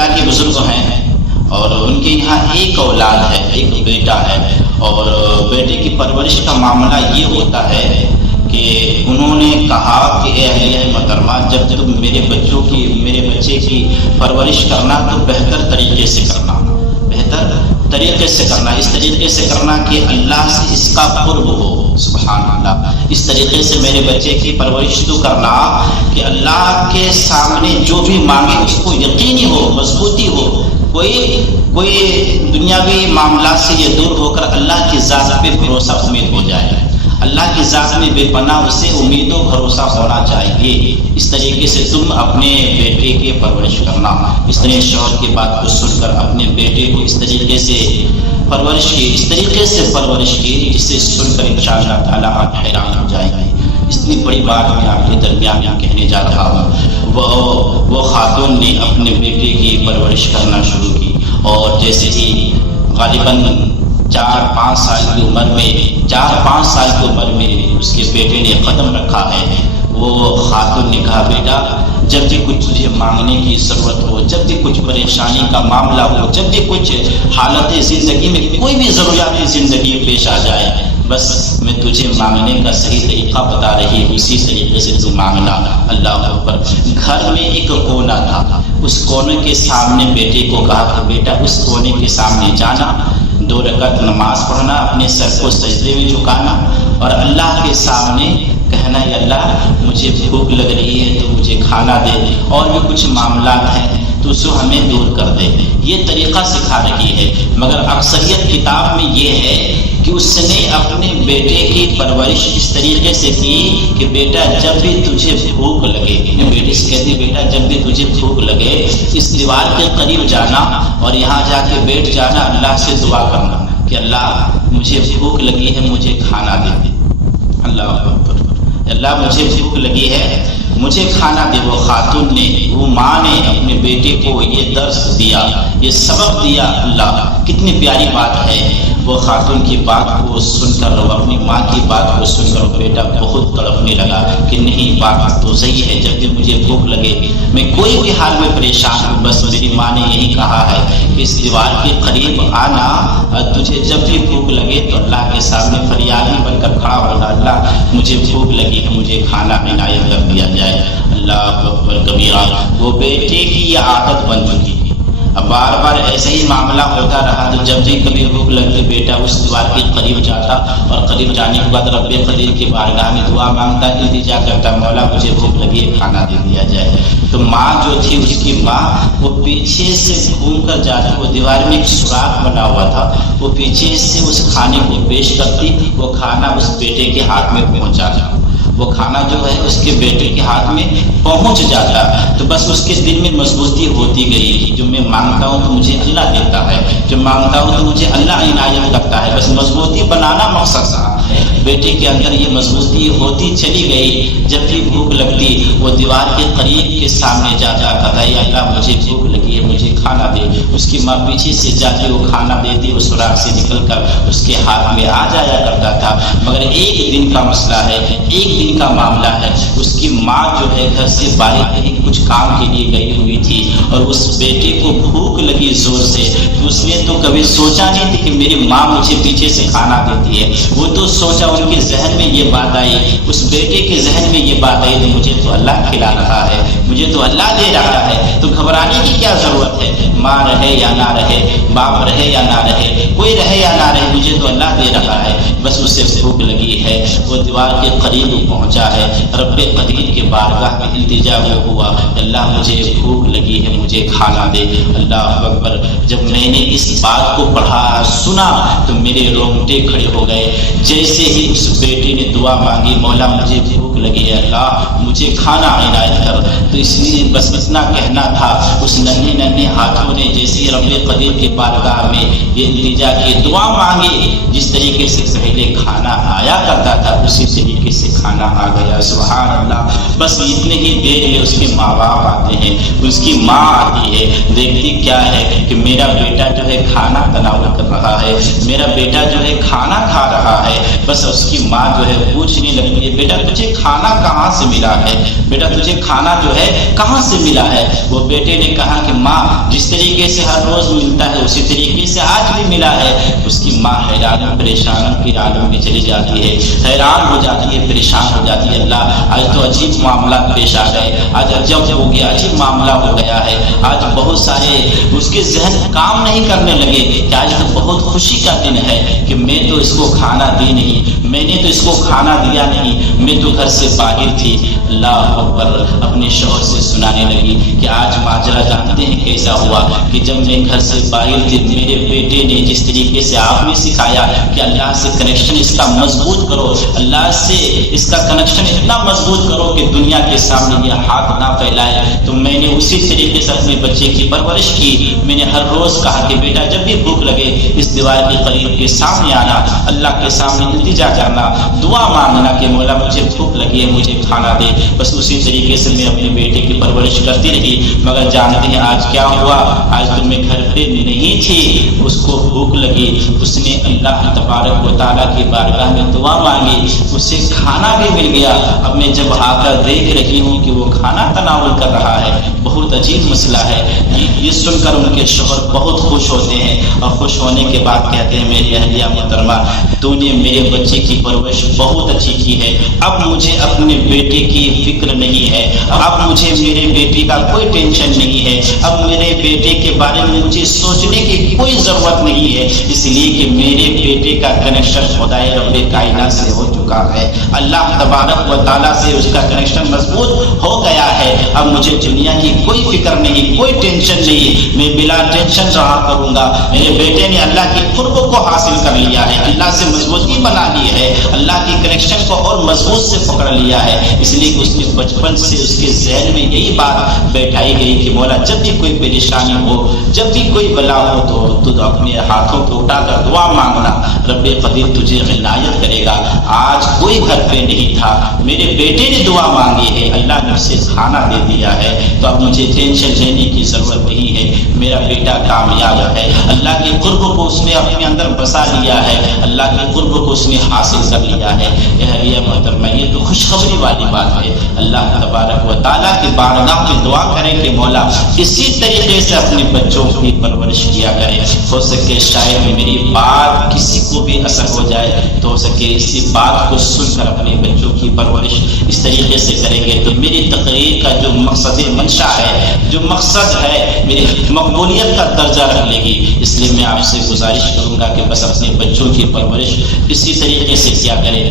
اللہ کے بزرگ ہیں اور ان کے یہاں ایک اولاد ہے، ایک بیٹا ہے، اور بیٹے کی پرورش کا معاملہ یہ ہوتا ہے کہ انہوں نے کہا کہ اے اہلیہ محترمہ، جب تم میرے بچے کی پرورش کرنا تو بہتر طریقے سے کرنا، بہتر طریقے سے کرنا، اس طریقے سے کرنا کہ اللہ سے اس کا قرب ہو، سبحان اللہ، اس طریقے سے میرے بچے کی پرورش تو کرنا کہ اللہ کے سامنے جو بھی مانگے اس کو یقینی ہو، مضبوطی ہو، کوئی دنیاوی معاملات سے یہ دور ہو کر اللہ کی ذات پہ بھروسہ امید ہو جائے، اللہ کی ذات میں بے پناہ اسے امید و بھروسہ ہونا چاہیے۔ اس طریقے سے تم اپنے بیٹے کی پرورش کرنا، اس طرح شوہر کی بات کو سن کر اپنے بیٹے کو اس طریقے سے پرورش کی جسے سن کر انشاءاللہ تعالیٰ آپ حیران ہو جائیں گے۔ اتنی بڑی بات میں آپ کے درمیان کہنے جا رہا ہوں، وہ خاتون نے اپنے بیٹے کی پرورش کرنا شروع کی، اور جیسے ہی غالباً 4-5 سال کی عمر میں اس کے بیٹے نے قدم رکھا ہے، وہ خاتون نے کہا بیٹا جب بھی کچھ تجھے مانگنے کی ضرورت ہو، جب بھی کچھ پریشانی کا معاملہ ہو، جب بھی کچھ حالت زندگی میں کوئی بھی ضروریات زندگی پیش آ جائے، بس میں تجھے مانگنے کا صحیح طریقہ بتا رہی ہوں، اسی طریقے سے تو مانگنا۔ اللہ اکبر۔ گھر میں ایک کونا تھا، اس کونے کے سامنے بیٹے کو کہا کہ بیٹا اس کونے کے سامنے جانا، 2 رکعت نماز پڑھنا، اپنے سر کو سجدے میں جھکانا اور اللہ کے سامنے کہنا یا اللہ مجھے بھوک لگ رہی ہے تو مجھے کھانا دے، اور بھی کچھ معاملات ہیں تو اسے ہمیں دور کر دے۔ یہ طریقہ سکھا رہی ہے، مگر اکثریت کتاب میں یہ ہے کہ اس نے اپنے بیٹے کی پرورش اس طریقے سے کی کہ بیٹا جب بھی تجھے بھوک لگے، بیٹی سے کہتی بیٹا جب بھی تجھے بھوک لگے اس دیوار کے قریب جانا اور یہاں جا کے بیٹھ جانا، اللہ سے دعا کرنا کہ اللہ مجھے بھوک لگی ہے مجھے کھانا دے، اللہ اکبر، اللہ مجھے بھوک لگی ہے مجھے کھانا دے۔ وہ خاتون نے، وہ ماں نے اپنے بیٹے کو یہ درس دیا، یہ سبق دیا۔ اللہ کتنی پیاری بات ہے۔ وہ خاتون کی بات کو سن کر، اپنی ماں کی بات کو سن کر بیٹا بہت تڑپنے لگا کہ نہیں بات تو صحیح ہے، جب بھی مجھے بھوک لگے میں کوئی بھی حال میں پریشان ہوں، بس میری ماں نے یہی کہا ہے کہ اس دیوار کے قریب آنا، تجھے جب بھی بھوک لگے تو اللہ کے سامنے فریادی بن کر کھڑا ہونا، اللہ مجھے بھوک لگی ہے مجھے کھانا عنایت کر دیا جائے۔ اللہ اکبر کبیرہ۔ وہ بیٹے کی یہ عادت بن چکی تھی، اب بار بار ایسے ہی معاملہ ہوتا رہا تو جب بھی کبھی بھوک لگتی بیٹا اس دیوار کے قریب جاتا اور قریب جانے کے بعد رب قدیر کی بارگاہ میں دعا مانگتا، التجا کرتا مولا مجھے بھوک لگی ہے کھانا دے دیا جائے۔ تو ماں جو تھی اس کی ماں وہ پیچھے سے گھوم کر جاتی، وہ دیوار میں ایک سوراخ بنا ہوا تھا، وہ پیچھے سے اس کھانے کو پیش کرتی، وہ کھانا اس بیٹے کے ہاتھ میں پہنچاتا، وہ کھانا جو ہے اس کے بیٹے کے ہاتھ میں پہنچ جاتا، تو بس اس کے دل میں مضبوطی ہوتی گئی، جو میں مانگتا ہوں تو مجھے اللہ دیتا ہے، جو مانگتا ہوں تو مجھے اللہ عنایت کرتا ہے، بس مضبوطی بنانا مقصد تھا۔ بیٹے کے اندر یہ مضبوطی ہوتی چلی گئی، جب بھی بھوک لگتی وہ دیوار کے قریب کے سامنے جاتا کہتا ہے اللہ مجھے بھوک لگی ہے مجھے کھانا دے۔ اس کی ماں پیچھے سے جاتی وہ کھانا دیتی، وہ سوراخ سے نکل کر اس کے ہاتھ میں آ جایا کرتا تھا۔ مگر ایک دن کا مسئلہ ہے، ایک دن کا معاملہ ہے، اس کی ماں جو ہے گھر سے باہر کہیں کچھ کام کے لیے گئی ہوئی تھی اور اس بیٹے کو بھوک لگی زور سے، تو اس نے تو کبھی سوچا نہیں تھی کہ میری ماں مجھے پیچھے سے کھانا دیتی ہے، وہ تو سوچا ان کے ذہن میں یہ بات آئی، اس بیٹے کے ذہن میں یہ بات آئی تو مجھے تو اللہ کھلا رہا ہے، مجھے تو اللہ دے رہا ہے، تو گھبرانے کی کیا ضرورت ہے؟ ماں رہے یا نہ رہے، باپ رہے یا نہ رہے، کوئی رہے یا نہ رہے، مجھے تو اللہ دے رہا ہے، بس اسے بھوک لگی ہے۔ وہ دیوار کے قریب پہنچا ہے، رب قدیر کے بارگاہ میں التجا ہوا، اللہ مجھے بھوک لگی ہے مجھے کھانا دے۔ اللہ اکبر۔ جب میں نے اس بات کو پڑھا سنا تو میرے رونگٹے کھڑے ہو گئے، جیسے ہی اس بیٹے نے دعا مانگی مولا مجھے بھوک لگی ہے اللہ مجھے کھانا عنایت کر، تو اس لیے بس اتنا کہنا تھا، اس ننھے ننھے ہاتھوں نے جیسے رب قدیر کے بارگاہ میں یہ التجا کی دعا مانگی، جس طریقے سے پہلے کھانا آیا کرتا تھا اسی طریقے سے کھانا آ گیا۔ سبحان اللہ۔ بس اتنے ہی دیر میں اس کے ماں باپ آتے ہیں، اس کی ماں آتی ہے، دیکھتی کیا ہے کہ میرا بیٹا جو ہے کھانا تناول کر رہا ہے، میرا بیٹا جو ہے کھانا کھا رہا ہے، بس اس کی ماں جو ہے پوچھنے لگتی ہے بیٹا تجھے کھانا کہاں سے ملا ہے؟ بیٹا تجھے کھانا جو ہے کہاں سے ملا ہے؟ وہ بیٹے نے کہا کہ ماں جس طریقے سے ہر روز ملتا ہے اسی طریقے سے آج بھی ملا ہے۔ اس کی ماں حیران پریشان کے عالم میں چلی جاتی ہے، حیران ہو جاتی ہے، پریشان ہو جاتی ہے، اللہ آج تو عجیب معاملات پیش آ گئے، آج عجب ہو گیا، عجیب معاملہ ہو گیا ہے۔ آج بہت سارے اس کے ذہن کام نہیں کرنے لگے کہ آج تو بہت خوشی کا دن ہے کہ میں تو اس کو کھانا دی نہیں، میں نے تو اس کو کھانا دیا نہیں، میں تو گھر سے باہر تھی۔ اللہ اکبر، اپنے شوہر سے سنانے لگی کہ آج ماجرا جانتے ہیں کیسا ہوا کہ جب میں گھر سے باہر تھی میرے بیٹے نے جس طریقے سے آپ نے سکھایا کہ اللہ سے کنیکشن اس کا مضبوط کرو، اللہ سے اس کا کنیکشن اتنا مضبوط کرو کہ دنیا کے سامنے یہ ہاتھ نہ پھیلائے، تو میں نے اسی طریقے سے اپنے بچے کی پرورش کی۔ میں نے ہر روز کہا کہ بیٹا جب بھی بھوک لگے اس دیوار کے قریب کے سامنے آنا، اللہ کے سامنے التجا کرنا، دعا مانگنا کہ مولا مجھے بھوک لگی ہے مجھے کھانا دے۔ بس اسی طریقے سے میں اپنے بیٹے کی پرورش کرتی رہی، مگر جانتے ہیں آج کیا ہوا؟ آج تو میں گھر پہ نہیں تھی، اس کو بھوک لگی، اس نے اللہ تبارک و تعالیٰ کی بارگاہ میں دعا مانگی، اسے کھانا بھی مل گیا۔ اب میں جب آ کر دیکھ رہی ہوں کہ وہ کھانا تناول کر رہا ہے، بہت عجیب مسئلہ ہے۔ یہ سن کر ان کے شوہر بہت خوش ہوتے ہیں اور خوش ہونے کے بعد کہتے ہیں میری اہلیہ محترمہ تو نے میرے بچے کی پرورش بہت اچھی کی ہے، اب مجھے اپنے بیٹے کی فکر نہیں ہے، اب مجھے میرے بیٹے کا کوئی ٹینشن نہیں ہے، اب میرے بیٹے کے بارے میں مجھے سوچنے کی کوئی ضرورت نہیں ہے، اس لیے کہ میرے بیٹے کا کنیکشن خدائے رب کائنات سے ہو چکا ہے، اللہ تبارک و تعالیٰ سے اس کا کنیکشن مضبوط ہو گیا ہے، اب مجھے دنیا کی کوئی فکر نہیں، کوئی ٹینشن نہیں، میں بلا ٹینشن رہا کروں گا۔ میرے بیٹے نے اللہ کی قرب کو حاصل کر لیا ہے، اللہ سے مضبوطی بنا لی ہے، اللہ کی کنیکشن کو اور مضبوط سے پکڑ لیا ہے، اس لیے کہ اس کے بچپن سے اس کے ذہن میں یہی بات بیٹھائی گئی کہ مولا جب بھی کوئی پریشانی ہو، جب بھی کوئی بلا ہو تو اپنے ہاتھوں کو اٹھا کر دعا مانگنا، رب قدیر تجھے عنایت کرے گا۔ آج کوئی گھر پہ نہیں تھا، میرے بیٹے نے دعا مانگی ہے، اللہ نے اسے کھانا دے دیا ہے، تو اب مجھے ٹینشن لینے کی ضرورت نہیں ہے، میرا بیٹا کامیاب ہے، اللہ کے قرب کو اس نے اپنے اندر بسا لیا ہے، اللہ کے قرب کو اس نے حاصل کر لیا ہے۔ یہ محترمہ یہ تو خوشخبری والی بات ہے۔ اللہ تبارک و تعالیٰ کی بارگاہ میں دعا کریں کہ مولا اسی طریقے سے اپنے بچوں کی پرورش کیا کرے، ہو سکے شاید میری بات کسی کو بھی اثر ہو جائے تو ہو سکے اسی بات کو سن کر اپنے بچوں کی پرورش اس طریقے سے کریں گے تو میری تقریر کا جو مقصد منشا ہے، جو مقصد ہے، میری مقبولیت کا درجہ رکھ لے گی۔ اس لیے میں آپ سے گزارش کروں گا کہ بس اپنے بچوں کی پرورش اسی طریقے سے کیا کریں۔